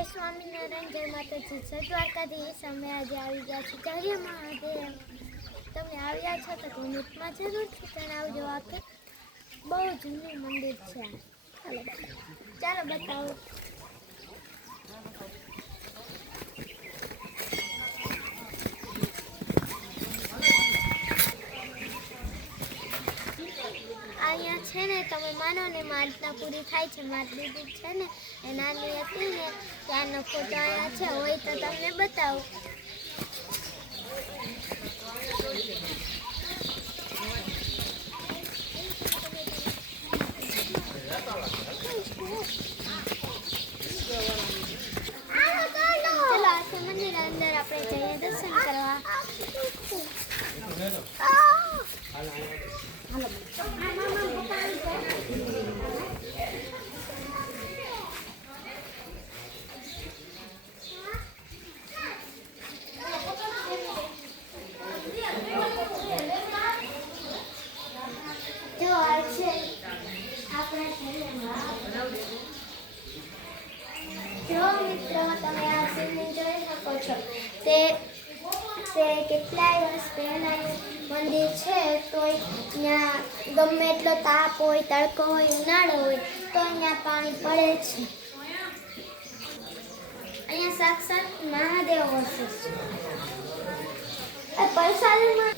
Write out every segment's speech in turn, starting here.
જય સ્વામિનારાયણ, જય માતાજી, જય દ્વારકાધીશ. અમે આજે આવી ગયા છીએ ચાર્ય મહાદેવ. તમે આવ્યા છો તો કોમેન્ટમાં જરૂરથી જણાવજો. આ બહુ જૂનું મંદિર છે. ચાલો બતાવો. અહીંયા છે ને, તમે માનો ને મારતા પૂરી થાય છે. મારી દીદી છે ને એ નાની હતી ને ત્યારનો ફોટો અહીંયા છે. હોય તો તમને બતાવું. ચલો આ છે મંદિર. અંદર આપણે જઈએ દર્શન કરવા. જો આ છે આપણા જો મિત્રો, તમે આ શિવલિંગ જોઈ શકો છો. તે કેટલાય વર્ષ પહેલાંનું મંદિર છે. તો ત્યાં ગમે એટલો તાપ હોય, તડકો હોય, ઉનાળો હોય, તો અહીંયા પાણી પડે છે. અહીંયા સાક્ષાત મહાદેવ વસે છે. પ્રસાદમાં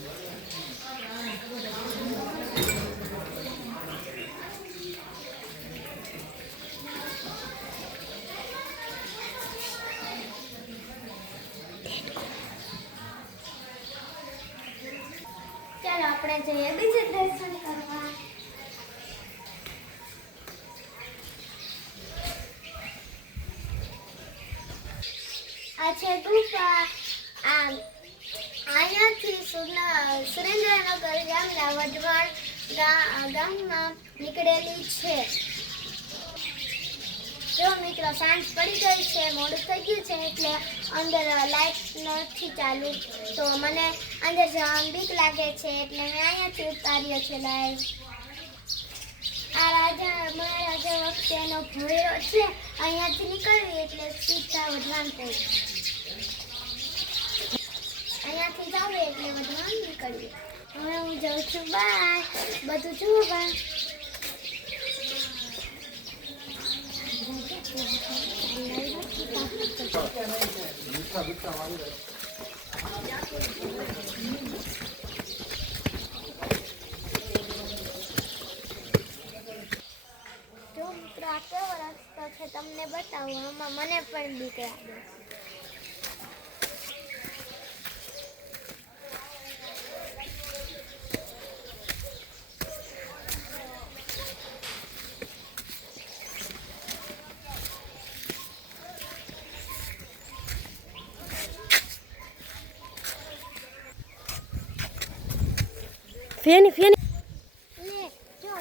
ચાલો આપણે જઈએ બીજે દર્શન કરવા. આ છે ગુફા. અહીંયાથી સુરેન્દ્રનગર ગામના વઢવાણ ગામમાં નીકળેલી છે. જો મિત્રો, સાંજ પડી ગઈ છે, મોડું થઈ ગયું છે, એટલે અંદર લાઈટ નથી ચાલુ. તો મને અંદર જવાની બીક લાગે છે, એટલે મેં અહીંયાથી ઉતાર્યો છે લાઈટ. આ રાજા મહારાજા વખતેનો ભોયરો છે. અહીંયાથી નીકળવી એટલે સીધા વઢવાણ થઈ. અહીંયાથી જાવ એટલે વઢવાણ નીકળવી. હવે હું જાઉં છું. બાય. બધું જુઓ બા. જો મિત્રો, આ કેવો રસ્તો છે તમને બતાવું. આમાં મને પણ બીક લાગે. ફેની લે જો.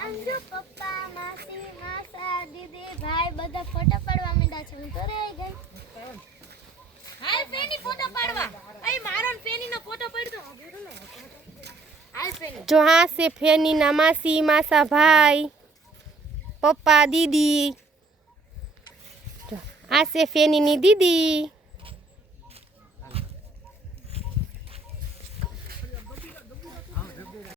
આમ જો પપ્પા, માસી, માસા, દીદી, ભાઈ બધા ફોટો પાડવા માંડ્યા છે. હું તો રહી ગઈ. હાલ ફેની ફોટો પાડવા. અહીં મારો ફેનીનો ફોટો પાડ દો. હાલ ફેની. જો હા છે ફેનીના માસી, માસા, ભાઈ, પપ્પા, દીદી. આ છે ફેનીની દીદી.